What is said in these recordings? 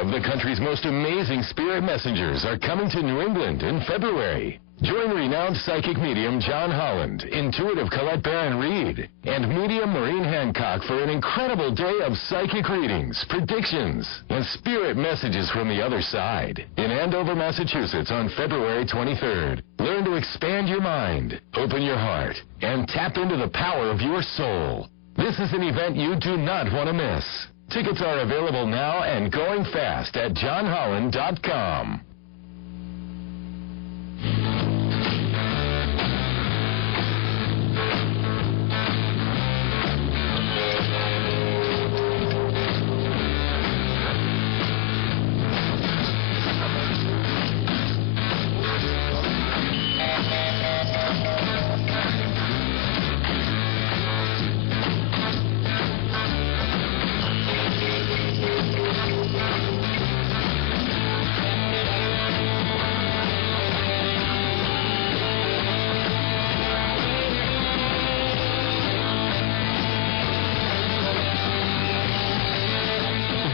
of the country's most amazing spirit messengers are coming to New England in February. Join renowned psychic medium John Holland, intuitive Colette Barron-Reed, and medium Maureen Hancock for an incredible day of psychic readings, predictions, and spirit messages from the other side. In Andover, Massachusetts on February 23rd. Learn to expand your mind, open your heart, and tap into the power of your soul. This is an event you do not want to miss. Tickets are available now and going fast at johnholland.com.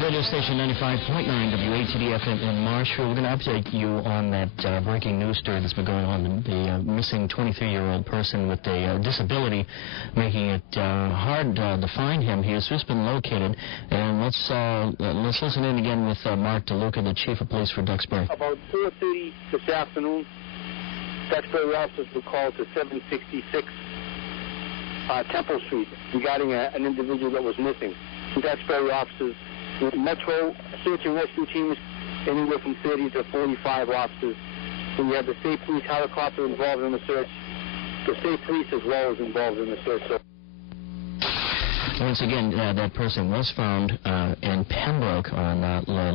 Radio station 95.9 WATD FM in Marshall. We're going to update you on that breaking news story that's been going on. The missing 23-year-old person with a disability, making it hard to find him. He has just been located. And let's listen in again with Mark DeLuca, the chief of police for Duxbury. About 4:30 this afternoon, Duxbury officers were called to 766 Temple Street regarding an individual that was missing. Duxbury officers, Metro search and rescue teams, anywhere from 30 to 45 officers. And you have the state police helicopter involved in the search. The state police as well is involved in the search. Once again, that person was found in Pembroke on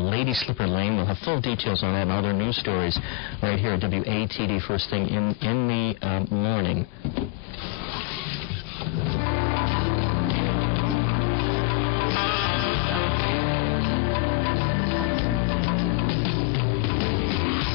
Lady Slipper Lane. We'll have full details on that and other news stories right here at WATD first thing in the morning.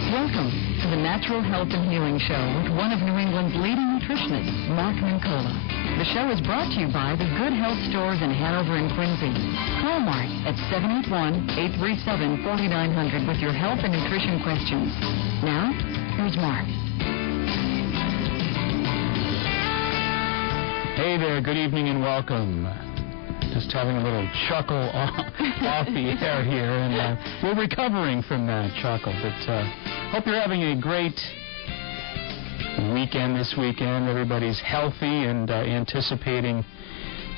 Welcome to the Natural Health and Healing Show with one of New England's leading nutritionists, Mark Mincola. The show is brought to you by the Good Health Stores in Hanover and Quincy. Call Mark at 781-837-4900 with your health and nutrition questions. Now, here's Mark. Hey there, good evening and welcome. Just having a little chuckle off the air here, and we're recovering from that chuckle. But hope you're having a great weekend this weekend. Everybody's healthy and anticipating,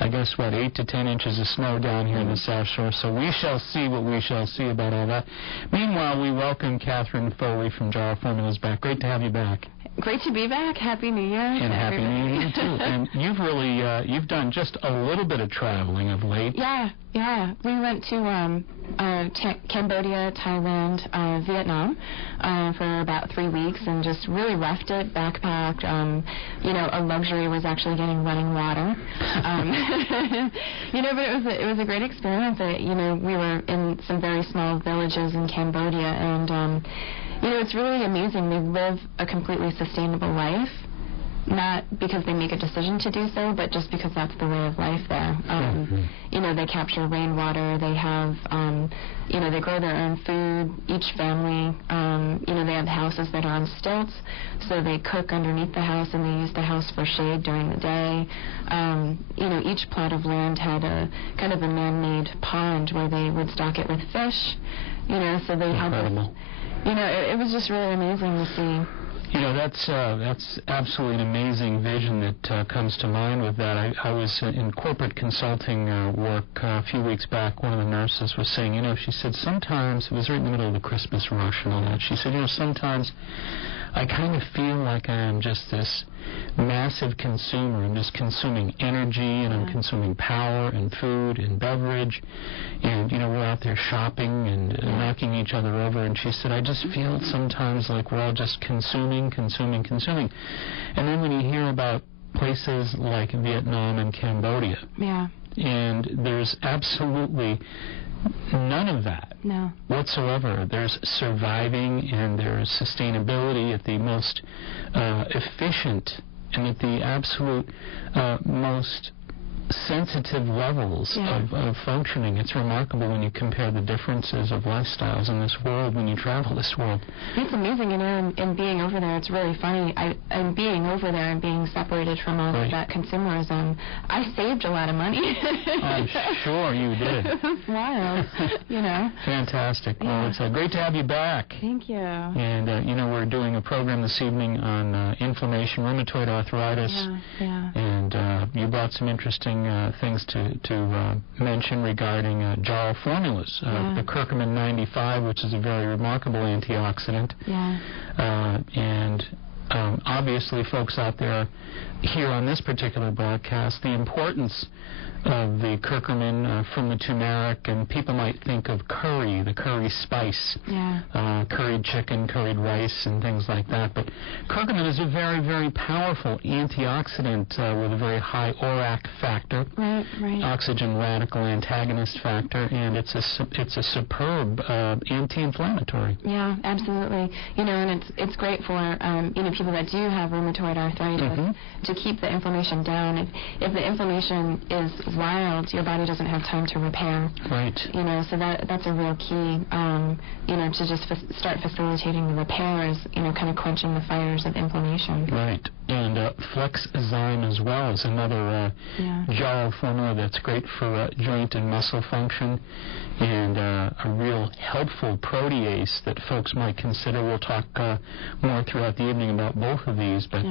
I guess, 8 to 10 inches of snow down here in the South Shore. So we shall see what we shall see about all that. Meanwhile, we welcome Catherine Foley from Jar Formulas back. Great to have you back. Great to be back. Happy New Year. And Happy New Year, too. And you've really, you've done just a little bit of traveling of late. Yeah. We went to Cambodia, Thailand, Vietnam for about 3 weeks and just really roughed it, backpacked. A luxury was actually getting running water. But it was a great experience. We were in some very small villages in Cambodia, and it's really amazing. They live a completely sustainable life, not because they make a decision to do so, but just because that's the way of life there. They capture rainwater. They have, they grow their own food. Each family, they have houses that are on stilts, so they cook underneath the house, and they use the house for shade during the day. Each plot of land had a kind of a man-made pond where they would stock it with fish. So they had this, it was just really amazing to see. That's absolutely an amazing vision that comes to mind with that. I was in corporate consulting work a few weeks back. One of the nurses was saying, she said, sometimes, it was right in the middle of the Christmas rush and all that, she said, sometimes I kind of feel like I am just this massive consumer. I'm just consuming energy, and I'm consuming power and food and beverage, and we're out there shopping and knocking each other over. And she said, I just feel sometimes like we're all just consuming. And then when you hear about places like Vietnam and Cambodia, and there's absolutely none of that whatsoever. There's surviving and there's sustainability at the most efficient and at the absolute most sensitive levels of functioning. It's remarkable when you compare the differences of lifestyles in this world when you travel this world. It's amazing, and being over there, it's really funny. And being over there and being separated from all of that consumerism, I saved a lot of money. I'm sure you did. It was wild, Fantastic. Well, it's great to have you back. Thank you. And, we're doing a program this evening on inflammation, rheumatoid arthritis. And you brought some interesting things to mention regarding JAWL formulas. The curcumin 95, which is a very remarkable antioxidant. And obviously, folks out there here on this particular broadcast, the importance of the curcumin from the turmeric, and people might think of curry, the curry spice, curried chicken, curried rice, and things like that. But curcumin is a very, very powerful antioxidant with a very high ORAC factor, oxygen radical antagonist factor, and it's a superb anti-inflammatory. Yeah, absolutely. And it's great for people that do have rheumatoid arthritis to keep the inflammation down. If the inflammation is wild, your body doesn't have time to repair. So that's a real key. To just start facilitating the repairs. Kind of quenching the fires of inflammation. And Flexzyme as well is another JAWL formula that's great for joint and muscle function, and a real helpful protease that folks might consider. We'll talk more throughout the evening about both of these, but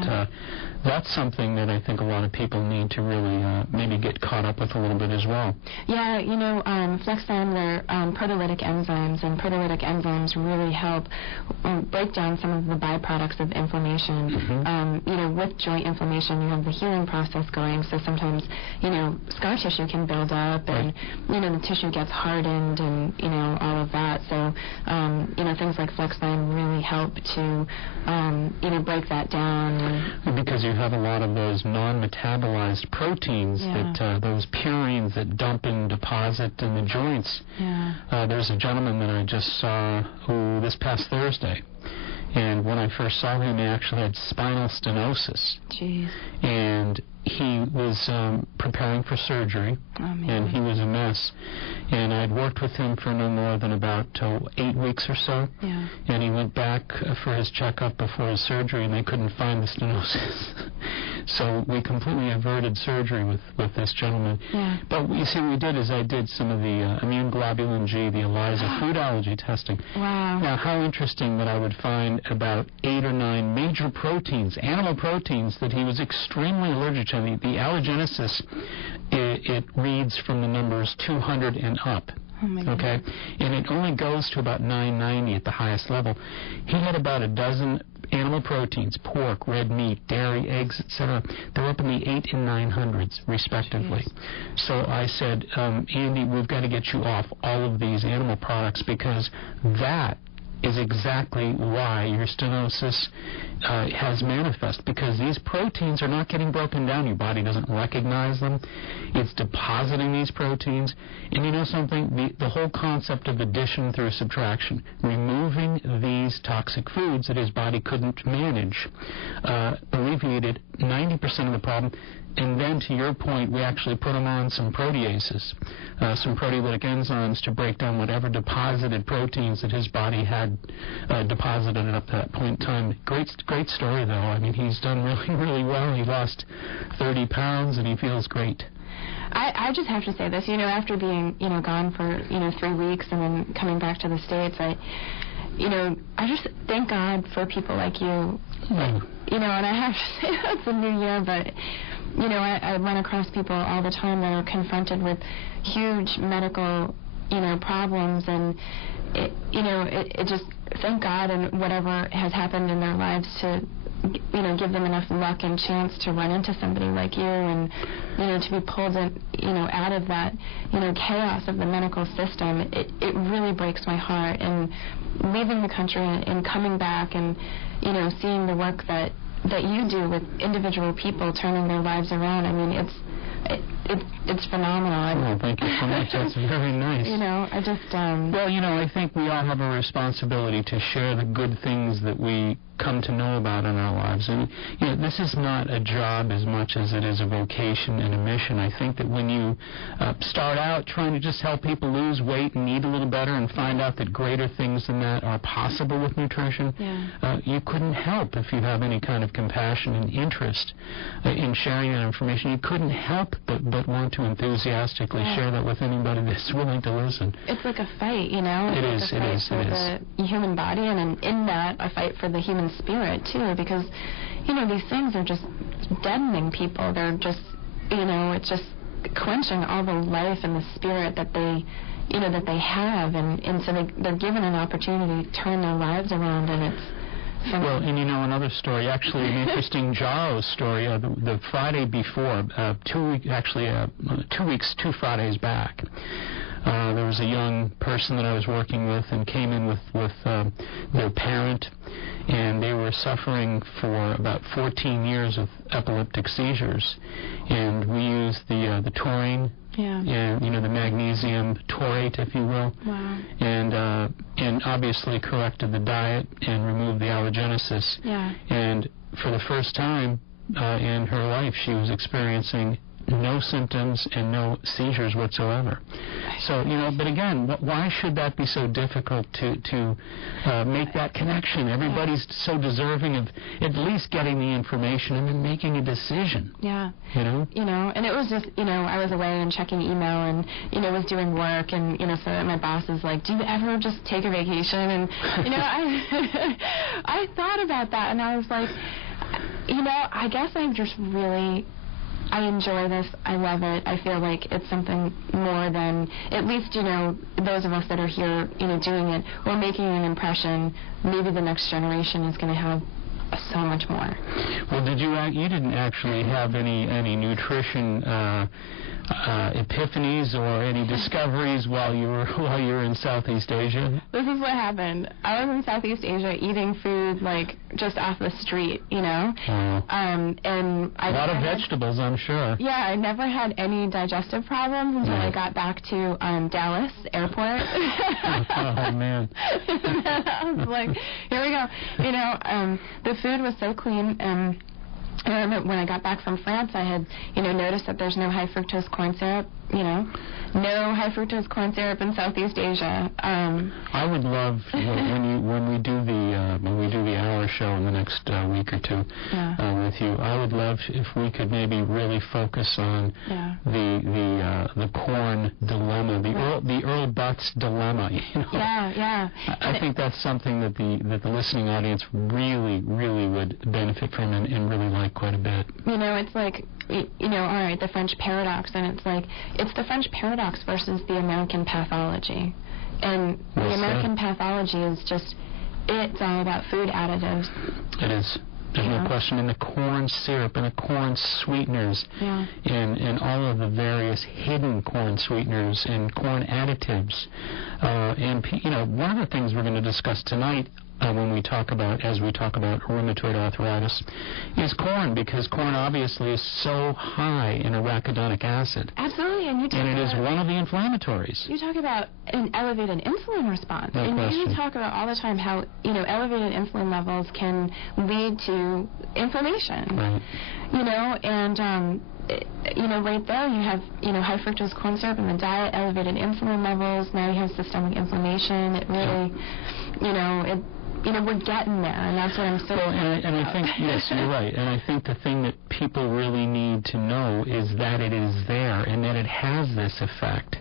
that's something that I think a lot of people need to really maybe get caught up with a little bit as well. Flexzyme, they're proteolytic enzymes, and proteolytic enzymes really help break down some of the byproducts of inflammation. With joint inflammation, you have the healing process going, so sometimes, scar tissue can build up, and, the tissue gets hardened, and, all of that. So, things like Flexzyme really help to, break that down. Because you have a lot of those non-metabolized proteins, that those purines that dump and deposit in the joints. There's a gentleman that I just saw this past Thursday. And when I first saw him, he actually had spinal stenosis. And he was preparing for surgery, and he was a mess. And I'd worked with him for no more than about 8 weeks or so. And he went back for his checkup before his surgery, and they couldn't find the stenosis. So we completely averted surgery with this gentleman. But you see, what we did is I did some of the immune globulin G, the ELISA food allergy testing. Now, how interesting that I would find about 8 or 9 major proteins, animal proteins, that he was extremely allergic to. The allergenesis, it reads from the numbers 200 and up. Okay? And it only goes to about 990 at the highest level. He had about a dozen animal proteins, pork, red meat, dairy, eggs, etc. They're up in the 8 and 900s, respectively. So I said, Andy, we've got to get you off all of these animal products, because that is exactly why your stenosis has manifest, because these proteins are not getting broken down. Your body doesn't recognize them. It's depositing these proteins. And you know something? The whole concept of addition through subtraction, removing these toxic foods that his body couldn't manage, alleviated 90% of the problem. And then, to your point, we actually put him on some proteases, some proteolytic enzymes to break down whatever deposited proteins that his body had deposited up to that point in time. Great story, though. I mean, he's done really, really well. He lost 30 pounds, and he feels great. I just have to say this, after being, gone for, 3 weeks and then coming back to the States, I just thank God for people like you. And I have to say that's the new year, but, I run across people all the time that are confronted with huge medical, problems, and, it just, thank God, and whatever has happened in their lives to, give them enough luck and chance to run into somebody like you, and, to be pulled in, out of that, chaos of the medical system. It really breaks my heart. And leaving the country and coming back and, seeing the work that you do with individual people, turning their lives around. I mean, it's phenomenal. Oh, thank you so much. That's very nice. You know, I just... Well, you know, I think we all have a responsibility to share the good things that we come to know about in our lives. And, you know, this is not a job as much as it is a vocation and a mission. I think that when you start out trying to just help people lose weight and eat a little better and find out that greater things than that are possible with nutrition, you couldn't help, if you have any kind of compassion and interest in sharing that information, you couldn't help but want to enthusiastically share that with anybody that's willing to listen. It's like a fight, you know? It's a fight for the human body, and in that, a fight for the human spirit, too, because, you know, these things are just deadening people. They're just, you know, it's just quenching all the life and the spirit that they, you know, that they have, and so they're given an opportunity to turn their lives around, and it's... Well, and you know, another story, actually an interesting Jaro story, the Friday before, 2 Fridays back, there was a young person that I was working with and came in with their parent, and they were suffering for about 14 years of epileptic seizures, and we used the taurine, and, you know, the magnesium taurate, if you will, and obviously corrected the diet and removed the allergenesis. And for the first time in her life, she was experiencing no symptoms and no seizures whatsoever. So, you know, but again, why should that be so difficult to make that connection? Everybody's so deserving of at least getting the information and then making a decision. Yeah. You know? You know, and it was just, you know, I was away and checking email and, you know, was doing work, and, you know, so my boss is like, do you ever just take a vacation? And, you know, I thought about that, and I was like, you know, I guess I'm just really... I enjoy this. I love it. I feel like it's something more than, at least, you know, those of us that are here, you know, doing it, we're making an impression. Maybe the next generation is going to have so much more. Well, you didn't actually have any nutrition epiphanies or any discoveries while you were in Southeast Asia? This is what happened. I was in Southeast Asia eating food like just off the street, you know. And a lot of vegetables, I'm sure. Yeah, I never had any digestive problems until I got back to Dallas Airport. Oh man. I was like, here we go. You know, the food was so clean. I remember when I got back from France, I had, you know, noticed that there's no high fructose corn syrup, you know, no high fructose corn syrup in Southeast Asia. I would love when we do the hour show in the next week or two with you. I would love if we could maybe really focus on the corn dilemma, the Earl Butz dilemma. You know? I think that's something that the listening audience really would benefit from and really like quite a bit. You know, it's like, you know, all right, the French paradox, and it's like, it's the French paradox versus the American pathology. And the American pathology is just, it's all about food additives. It is. There's no question. And the corn syrup and the corn sweeteners and all of the various hidden corn sweeteners and corn additives. And, you know, one of the things we're going to discuss tonight when we talk about rheumatoid arthritis is corn, because corn obviously is so high in arachidonic acid. Absolutely, and it is one of the inflammatories. You talk about an elevated insulin response. No question. You talk about all the time how, you know, elevated insulin levels can lead to inflammation. Right. You know, and you know, right there you have, you know, high fructose corn syrup in the diet, elevated insulin levels. Now you have systemic inflammation. It really, you know, we're getting there, and that's what I'm so and I think, yes, you're right, and I think the thing that people really need to know is that it is there and that it has this effect.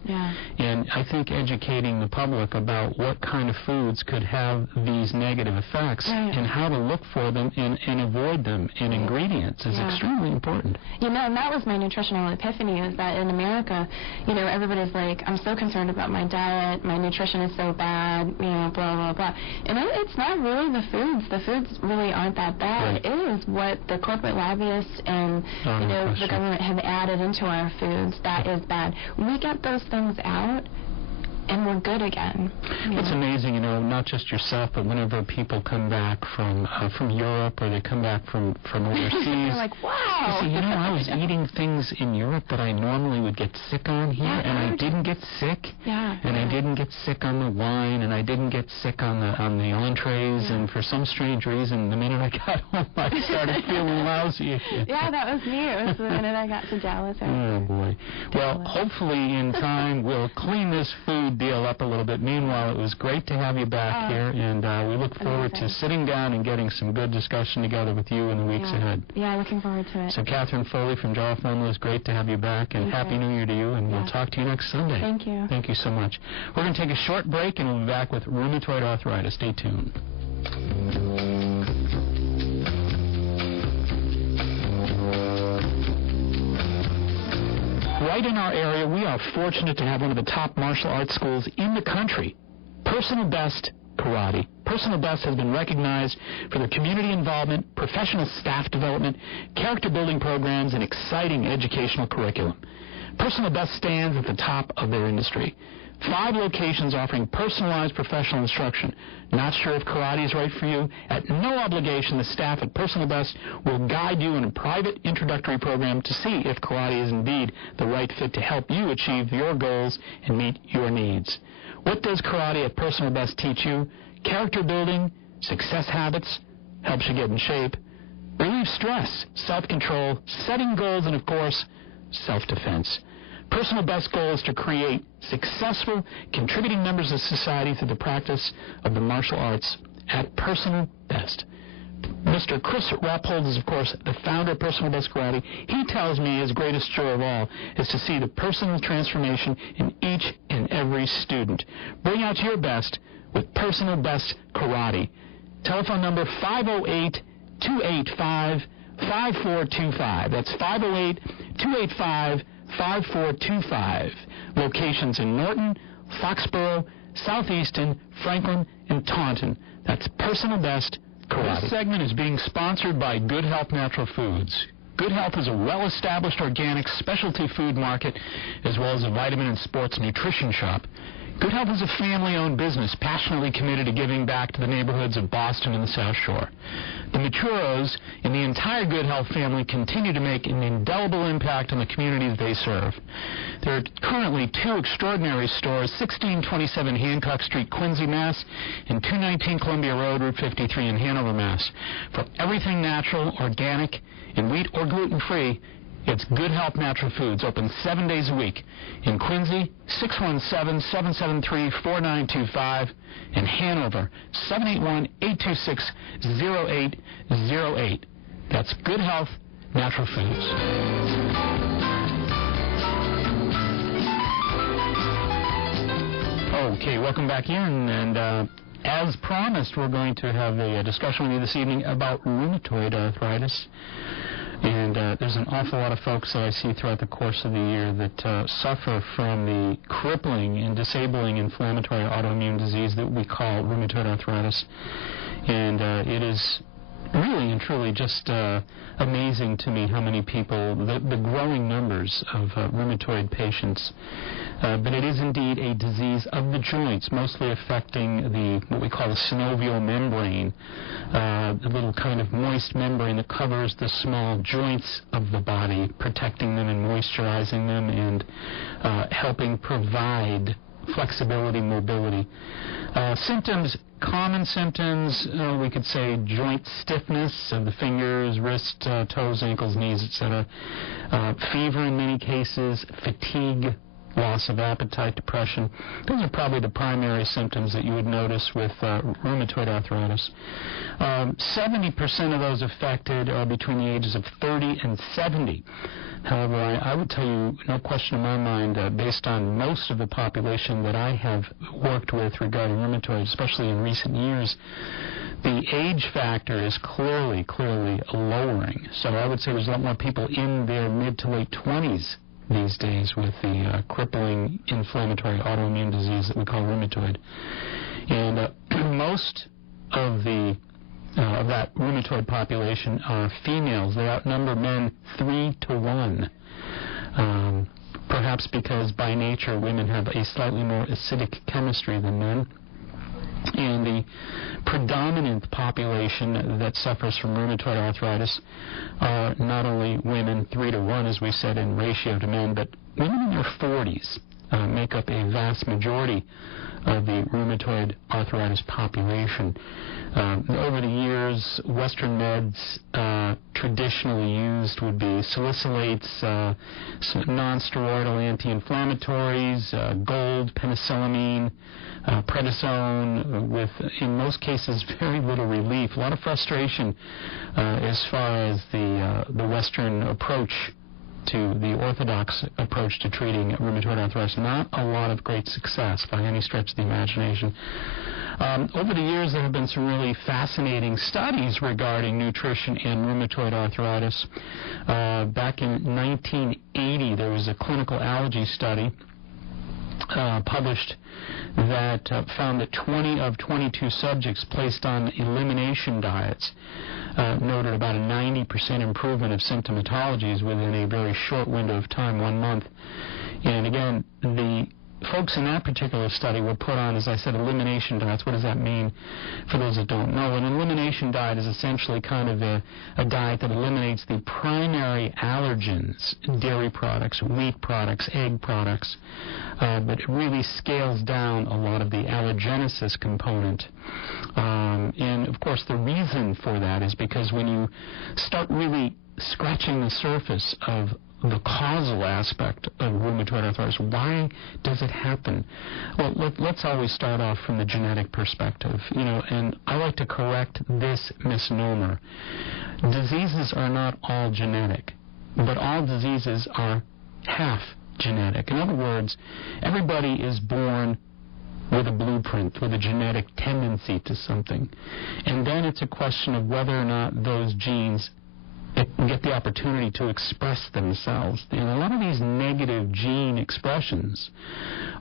And I think educating the public about what kind of foods could have these negative effects and how to look for them and avoid them in ingredients is extremely important. You know, and that was my nutritional epiphany, is that in America, you know, everybody's like, I'm so concerned about my diet, my nutrition is so bad, you know, blah, blah, blah. And it's not really the foods. The foods really aren't that bad. It is what the corporate lobbyists and, you know, the government have added into our foods that is bad. We get those things out, and we're good again. It's amazing, you know, not just yourself, but whenever people come back from Europe or they come back from overseas. They're like, wow. You see, you know, I was eating things in Europe that I normally would get sick on here, and I didn't get sick. Yeah. And I didn't get sick on the wine, and I didn't get sick on the entrees, and for some strange reason, the minute I got home, I started feeling lousy again. Yeah, that was me. It was the minute I got to Dallas. Oh, boy. Well, hopefully in time we'll clean this food deal up a little bit. Meanwhile, it was great to have you back here, and we look forward to sitting down and getting some good discussion together with you in the weeks ahead. Yeah, looking forward to it. So, Catherine Foley from Jar of Formula, it's great to have you back, and Happy New Year to you, and we'll talk to you next Sunday. Thank you. Thank you so much. We're going to take a short break, and we'll be back with rheumatoid arthritis. Stay tuned. Right in our area, we are fortunate to have one of the top martial arts schools in the country, Personal Best Karate. Personal Best has been recognized for their community involvement, professional staff development, character building programs, and exciting educational curriculum. Personal Best stands at the top of their industry. 5 locations offering personalized professional instruction. Not sure if karate is right for you? At no obligation, the staff at Personal Best will guide you in a private introductory program to see if karate is indeed the right fit to help you achieve your goals and meet your needs. What does karate at Personal Best teach you? Character building, success habits, helps you get in shape, relieve stress, self-control, setting goals, and, of course, self-defense. Personal Best's goal is to create successful, contributing members of society through the practice of the martial arts at Personal Best. Mr. Chris Rappold is, of course, the founder of Personal Best Karate. He tells me his greatest joy of all is to see the personal transformation in each and every student. Bring out your best with Personal Best Karate. Telephone number 508-285-5425. That's 508-285-5425. Locations in Norton, Foxborough, Southeastern, Franklin, and Taunton. That's Personal Best Karate. This segment is being sponsored by Good Health Natural Foods. Good Health is a well-established organic specialty food market as well as a vitamin and sports nutrition shop. Good Health is a family-owned business passionately committed to giving back to the neighborhoods of Boston and the South Shore. The Maturos and the entire Good Health family continue to make an indelible impact on the communities they serve. There are currently 2 extraordinary stores, 1627 Hancock Street, Quincy, Mass., and 219 Columbia Road, Route 53 in Hanover, Mass. For everything natural, organic, and wheat or gluten-free, it's Good Health Natural Foods, open 7 days a week. In Quincy, 617-773-4925. In Hanover, 781-826-0808. That's Good Health Natural Foods. Okay, welcome back in, and as promised, we're going to have a discussion with you this evening about rheumatoid arthritis. And there's an awful lot of folks that I see throughout the course of the year that suffer from the crippling and disabling inflammatory autoimmune disease that we call rheumatoid arthritis. And it is really and truly just amazing to me how many people, the growing numbers of rheumatoid patients. But it is indeed a disease of the joints, mostly affecting what we call the synovial membrane, the little kind of moist membrane that covers the small joints of the body, protecting them and moisturizing them and helping provide flexibility, mobility. Symptoms, common symptoms, we could say joint stiffness of the fingers, wrists, toes, ankles, knees, etc. Fever in many cases, fatigue, loss of appetite, depression. Those are probably the primary symptoms that you would notice with rheumatoid arthritis. 70% of those affected are between the ages of 30 and 70. However, I would tell you, no question in my mind, based on most of the population that I have worked with regarding rheumatoid, especially in recent years, the age factor is clearly lowering. So I would say there's a lot more people in their mid to late 20s these days with the crippling inflammatory autoimmune disease that we call rheumatoid. And most of that rheumatoid population are females. They outnumber men 3 to 1. Perhaps perhaps because by nature women have a slightly more acidic chemistry than men. And the predominant population that suffers from rheumatoid arthritis are not only women, 3-to-1, as we said, in ratio to men, but women in their 40s make up a vast majority of the rheumatoid arthritis population. Over the years, Western meds traditionally used would be salicylates, non-steroidal anti-inflammatories, gold, penicillamine, prednisone, with, in most cases, very little relief. A lot of frustration as far as the Western approach to the orthodox approach to treating rheumatoid arthritis. Not a lot of great success by any stretch of the imagination. Over the years, there have been some really fascinating studies regarding nutrition and rheumatoid arthritis. Back in 1980, there was a clinical allergy study published that found that 20 of 22 subjects placed on elimination diets noted about a 90% improvement of symptomatologies within a very short window of time, 1 month. And again, the folks in that particular study were put on, as I said, elimination diets. What does that mean for those that don't know? An elimination diet is essentially kind of a diet that eliminates the primary allergens, dairy products, wheat products, egg products, but it really scales down a lot of the allergenesis component. And, of course, the reason for that is because when you start really scratching the surface of the causal aspect of rheumatoid arthritis, why does it happen? Well, let's always start off from the genetic perspective, and I like to correct this misnomer. Diseases are not all genetic, but all diseases are half genetic. In other words, everybody is born with a blueprint, with a genetic tendency to something, and then it's a question of whether or not those genes get the opportunity to express themselves. And a lot of these negative gene expressions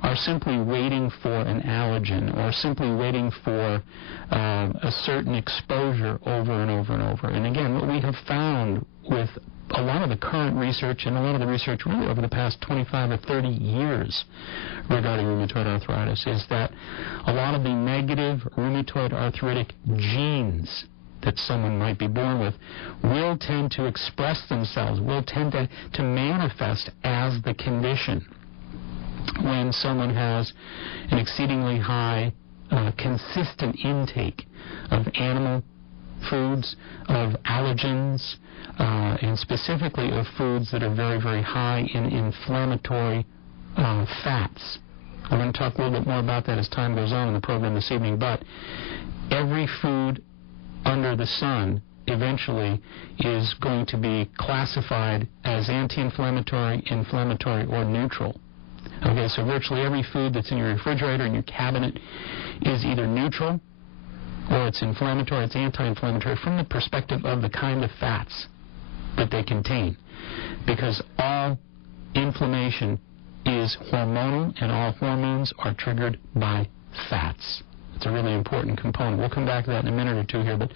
are simply waiting for an allergen or simply waiting for a certain exposure over and over and over. And again, what we have found with a lot of the current research and a lot of the research really over the past 25 or 30 years regarding rheumatoid arthritis is that a lot of the negative rheumatoid arthritic genes that someone might be born with will tend to express themselves, will tend to manifest as the condition when someone has an exceedingly high, consistent intake of animal foods, of allergens, and specifically of foods that are very, very high in inflammatory fats. I'm going to talk a little bit more about that as time goes on in the program this evening, but every food under the sun eventually is going to be classified as anti-inflammatory, inflammatory, or neutral. Okay, so virtually every food that's in your refrigerator, in your cabinet, is either neutral or it's inflammatory, it's anti-inflammatory from the perspective of the kind of fats that they contain. Because all inflammation is hormonal and all hormones are triggered by fats. It's a really important component. We'll come back to that in a minute or two here. But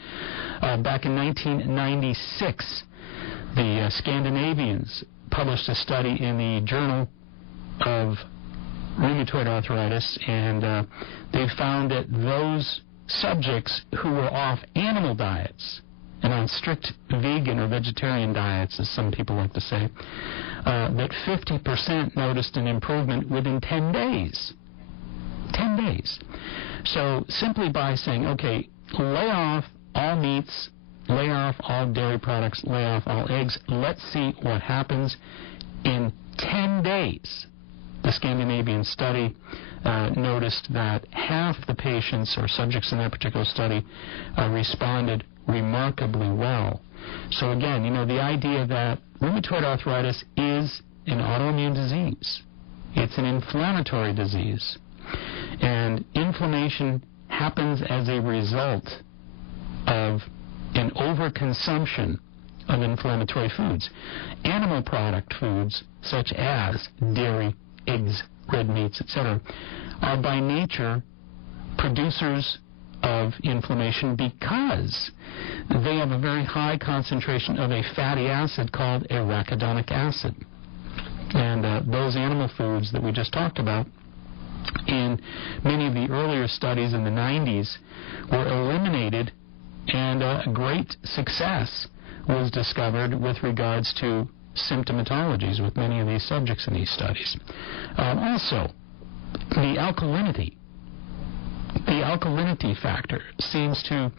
back in 1996, the Scandinavians published a study in the Journal of Rheumatoid Arthritis, and they found that those subjects who were off animal diets and on strict vegan or vegetarian diets, as some people like to say, that 50% noticed an improvement within 10 days. 10 days. So simply by saying, okay, lay off all meats, lay off all dairy products, lay off all eggs, let's see what happens in 10 days. The Scandinavian study noticed that half the patients or subjects in that particular study responded remarkably well. So again, the idea that rheumatoid arthritis is an autoimmune disease. It's an inflammatory disease. And inflammation happens as a result of an overconsumption of inflammatory foods. Animal product foods, such as dairy, eggs, red meats, etc., are by nature producers of inflammation because they have a very high concentration of a fatty acid called arachidonic acid. And those animal foods that we just talked about in many of the earlier studies in the 90s were eliminated, and great success was discovered with regards to symptomatologies with many of these subjects in these studies. Also, the alkalinity factor seems to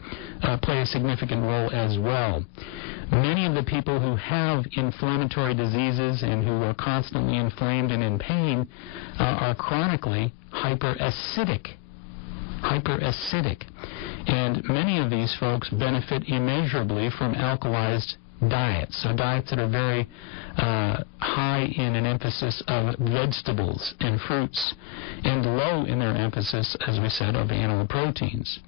play a significant role as well. Many of the people who have inflammatory diseases and who are constantly inflamed and in pain are chronically hyperacidic. And many of these folks benefit immeasurably from alkalized diets, so diets that are very high in an emphasis of vegetables and fruits, and low in their emphasis, as we said, of animal proteins.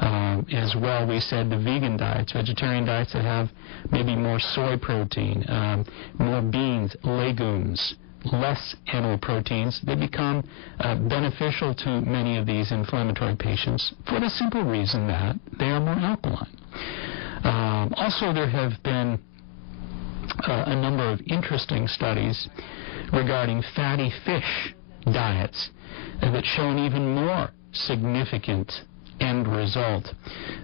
As well, we said the vegan diets, vegetarian diets that have maybe more soy protein, more beans, legumes, less animal proteins, they become beneficial to many of these inflammatory patients for the simple reason that they are more alkaline. Also, there have been a number of interesting studies regarding fatty fish diets that show an even more significant end result.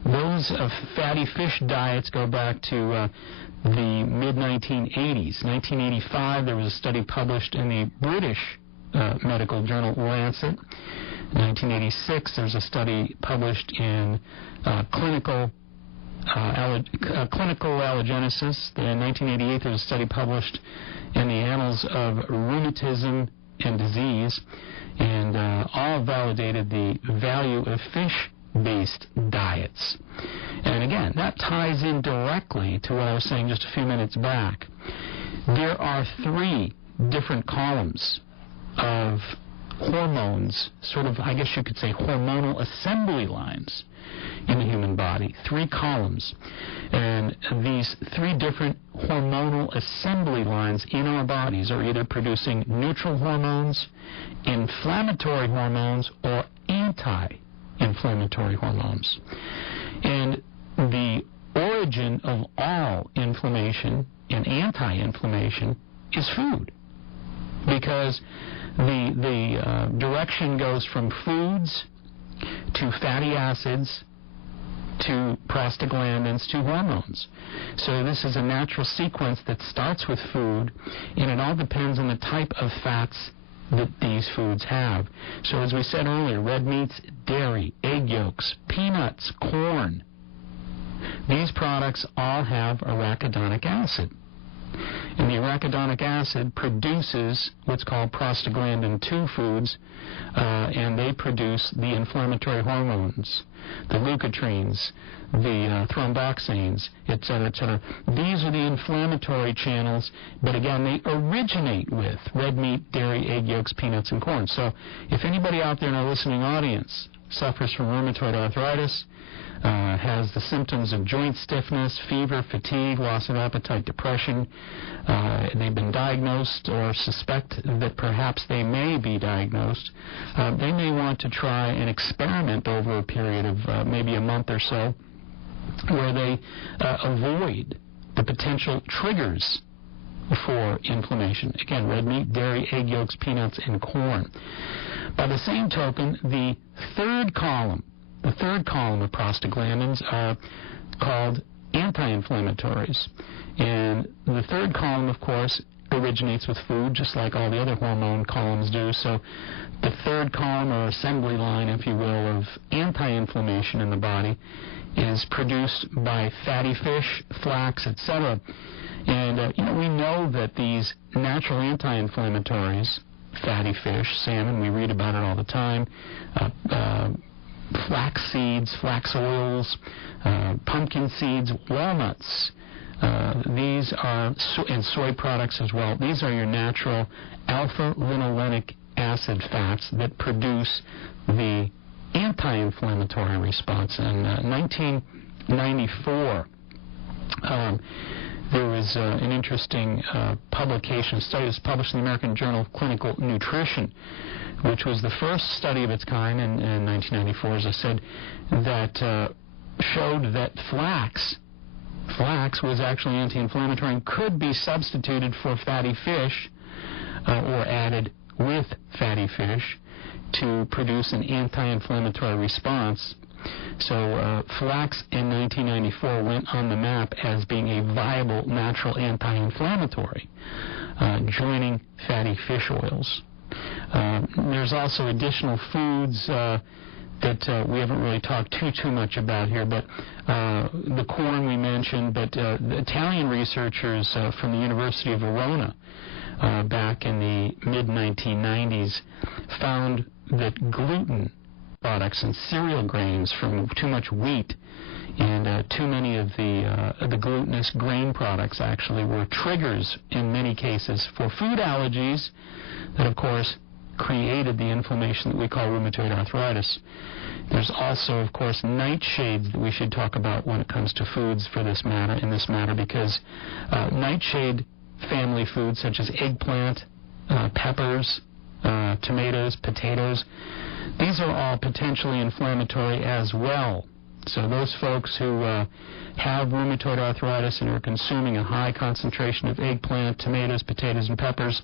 Those fatty fish diets go back to the mid-1980s. 1985, there was a study published in the British medical journal Lancet. In 1986, there was a study published in Clinical Allergenesis. In 1988, there was a study published in the Annals of Rheumatism and Disease, and all validated the value of fish-based diets. And again, that ties in directly to what I was saying just a few minutes back. There are 3 different columns of hormones, sort of, I guess you could say, hormonal assembly lines in the human body. 3 columns. And these 3 different hormonal assembly lines in our bodies are either producing neutral hormones, inflammatory hormones, or anti-inflammatory hormones. And the origin of all inflammation and anti-inflammation is food, because the direction goes from foods to fatty acids to prostaglandins to hormones. So this is a natural sequence that starts with food, and it all depends on the type of fats that these foods have. So as we said earlier, red meats, dairy, egg yolks, peanuts, corn, these products all have arachidonic acid. And the arachidonic acid produces what's called prostaglandin 2 foods, and they produce the inflammatory hormones, the leukotrienes, the thromboxanes, etc., etc. These are the inflammatory channels, but again, they originate with red meat, dairy, egg yolks, peanuts, and corn. So if anybody out there in our listening audience suffers from rheumatoid arthritis, has the symptoms of joint stiffness, fever, fatigue, loss of appetite, depression, they've been diagnosed or suspect that perhaps they may be diagnosed, they may want to try an experiment over a period of maybe a month or so where they avoid the potential triggers for inflammation. Again, red meat, dairy, egg yolks, peanuts, and corn. By the same token, the third column of prostaglandins are called anti-inflammatories. And the third column, of course, originates with food, just like all the other hormone columns do. So the third column, or assembly line, if you will, of anti-inflammation in the body is produced by fatty fish, flax, etc. And we know that these natural anti-inflammatories, fatty fish, salmon, we read about it all the time, flax seeds, flax oils, pumpkin seeds, walnuts, these are, and soy products as well, these are your natural alpha-linolenic acid fats that produce the anti-inflammatory response. In 1994, there was an interesting publication, a study that was published in the American Journal of Clinical Nutrition, which was the first study of its kind in 1994, as I said, that showed that flax was actually anti-inflammatory and could be substituted for fatty fish or added with fatty fish to produce an anti-inflammatory response. So flax in 1994 went on the map as being a viable natural anti-inflammatory, joining fatty fish oils. There's also additional foods that we haven't really talked too much about here, but the corn we mentioned, but the Italian researchers from the University of Verona back in the mid-1990s found that gluten products and cereal grains from too much wheat and too many of the glutinous grain products actually were triggers in many cases for food allergies that, of course, created the inflammation that we call rheumatoid arthritis. There's also, of course, nightshades that we should talk about when it comes to foods in this matter, because nightshade family foods such as eggplant, peppers, tomatoes, potatoes, these are all potentially inflammatory as well. So those folks who have rheumatoid arthritis and are consuming a high concentration of eggplant, tomatoes, potatoes, and peppers